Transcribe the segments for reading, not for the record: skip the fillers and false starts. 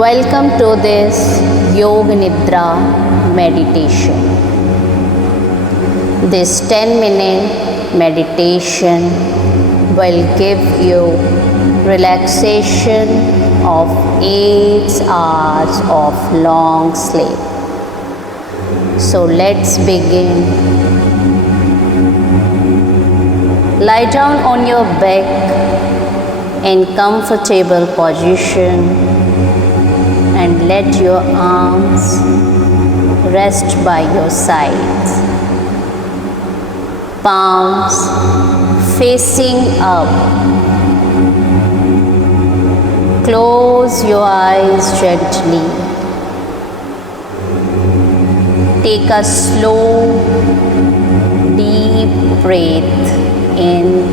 Welcome to this Yoga Nidra meditation. This 10-minute meditation will give you relaxation of 8 hours of long sleep. So let's begin. Lie down on your back in comfortable position and let your arms rest by your sides. Palms facing up. Close your eyes gently. Take a slow, deep breath in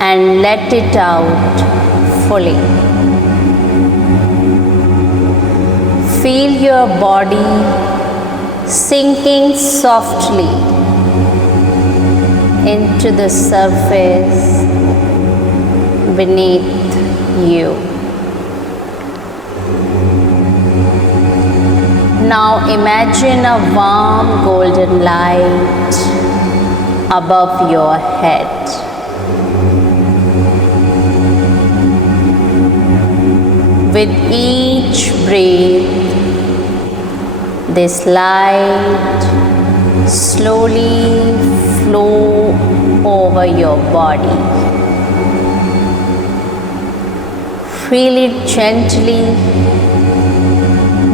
and let it out fully. Feel your body sinking softly into the surface beneath you. Now imagine a warm golden light above your head. With each breath, this light slowly flow over your body. Feel it gently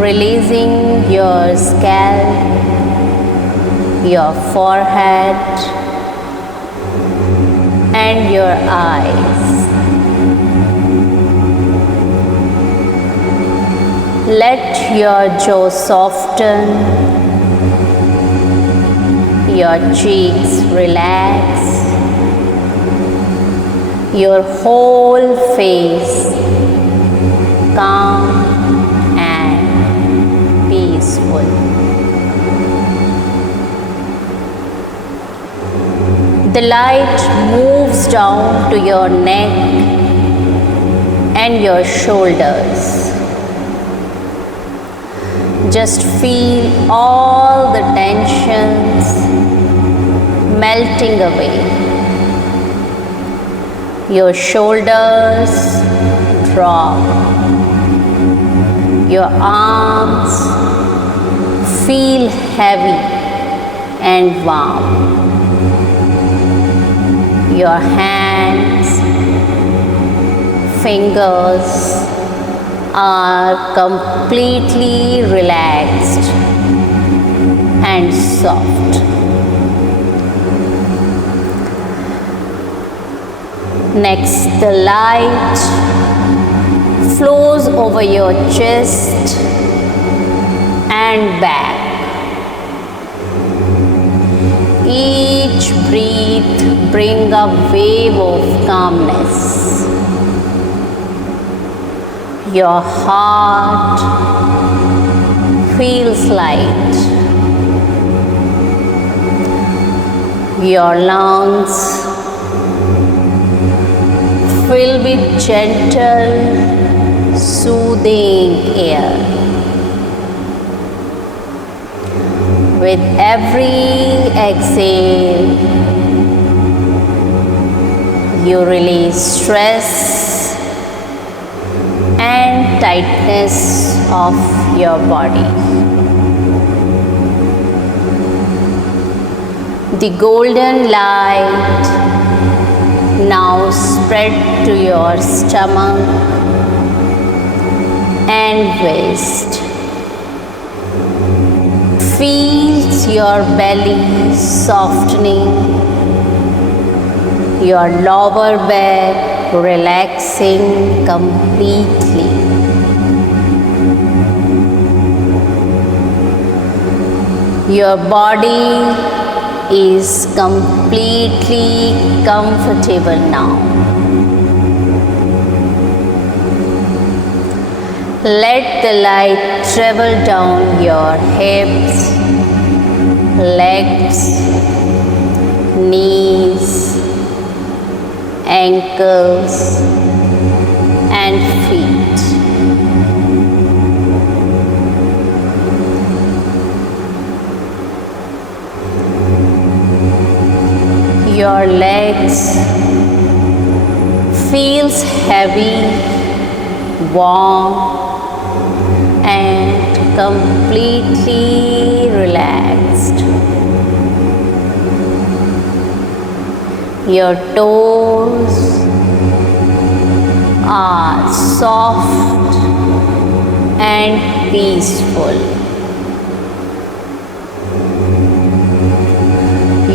releasing your scalp, your forehead, and your eyes. Let your jaw soften, your cheeks relax, your whole face calm and peaceful. The light moves down to your neck and your shoulders. Just feel all the tensions melting away. Your shoulders drop. Your arms feel heavy and warm. Your hands, fingers are completely relaxed and soft. Next, the light flows over your chest and back. Each breath brings a wave of calmness. Your heart feels light. Your lungs fill with gentle, soothing air. With every exhale, you release stress and tightness of your body. The golden light now spread to your stomach and waist. Feels your belly softening, your lower back relaxing completely. Your body is completely comfortable now. Let the light travel down your hips, legs, knees, ankles and feet. legs feels heavy, warm, and completely relaxed. Your toes are soft and peaceful.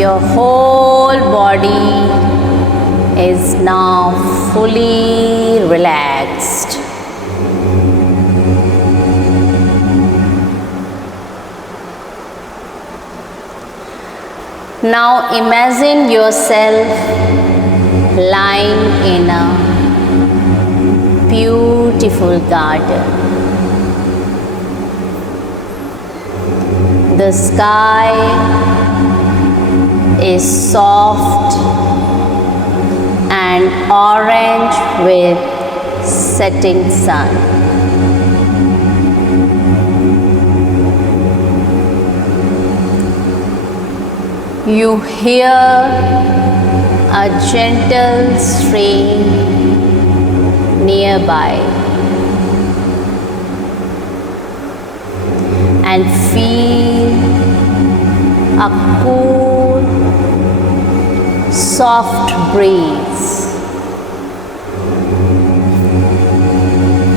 Your whole body is now fully relaxed. Now imagine yourself lying in a beautiful garden. The sky is soft and orange with setting sun. You hear a gentle stream nearby and feel a cool, soft breeze.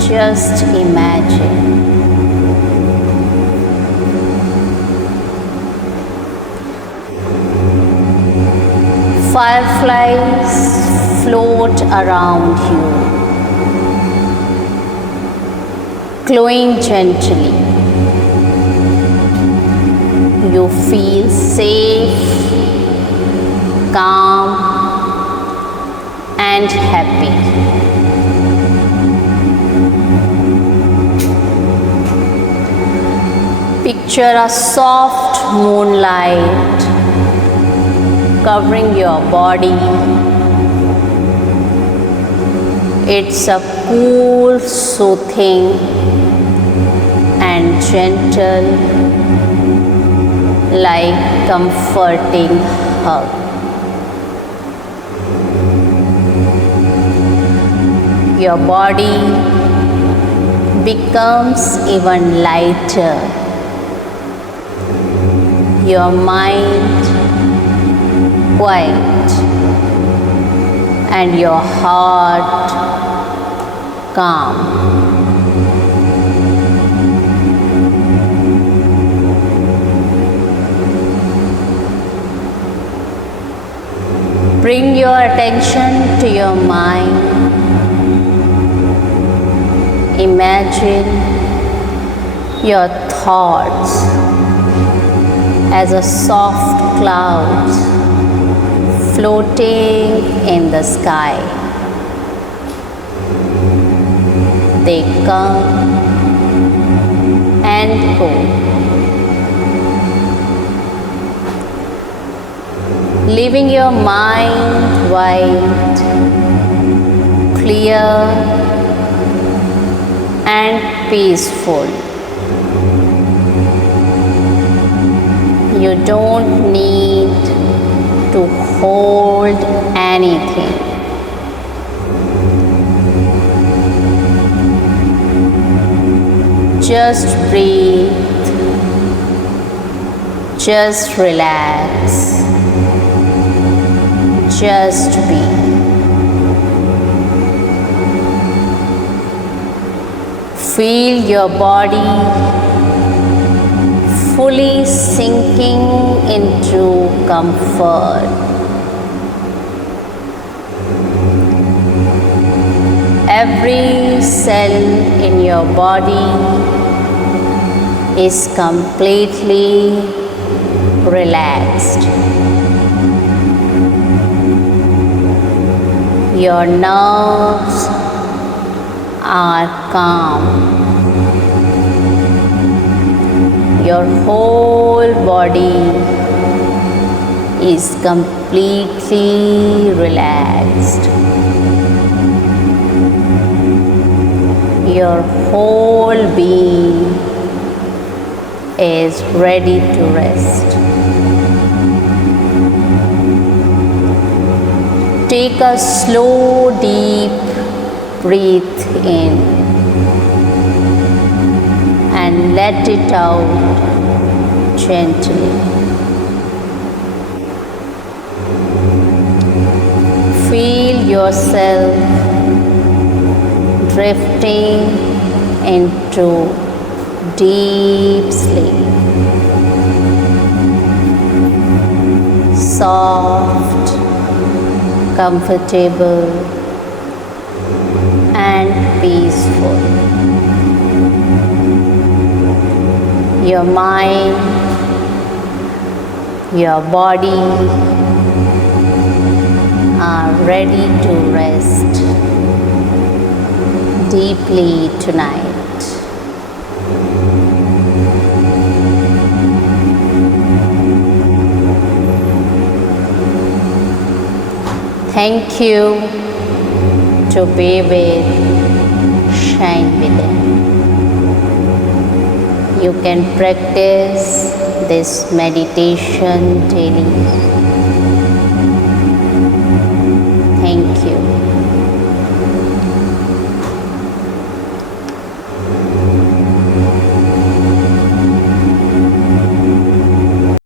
Just imagine. Fireflies float around you, glowing gently. You feel safe, calm, and happy. Picture a soft moonlight covering your body. It's a cool, soothing, and gentle, like comforting hug. Your body becomes even lighter. Your mind quiet and your heart calm. Bring your attention to your mind. Imagine your thoughts as a soft clouds floating in the sky. They come and go, leaving your mind wide, clear, and peaceful. You don't need to hold anything. Just breathe. Just relax. Just be. Feel your body fully sinking into comfort. Every cell in your body is completely relaxed. Your nerves are calm. Your whole body is completely relaxed. Your whole being is ready to rest. Take a slow, deep breath in and let it out gently. Feel yourself drifting into deep sleep. Soft, comfortable, and peaceful. Your mind, your body are ready to rest deeply tonight. Thank you to be with, shine within. You can practice this meditation daily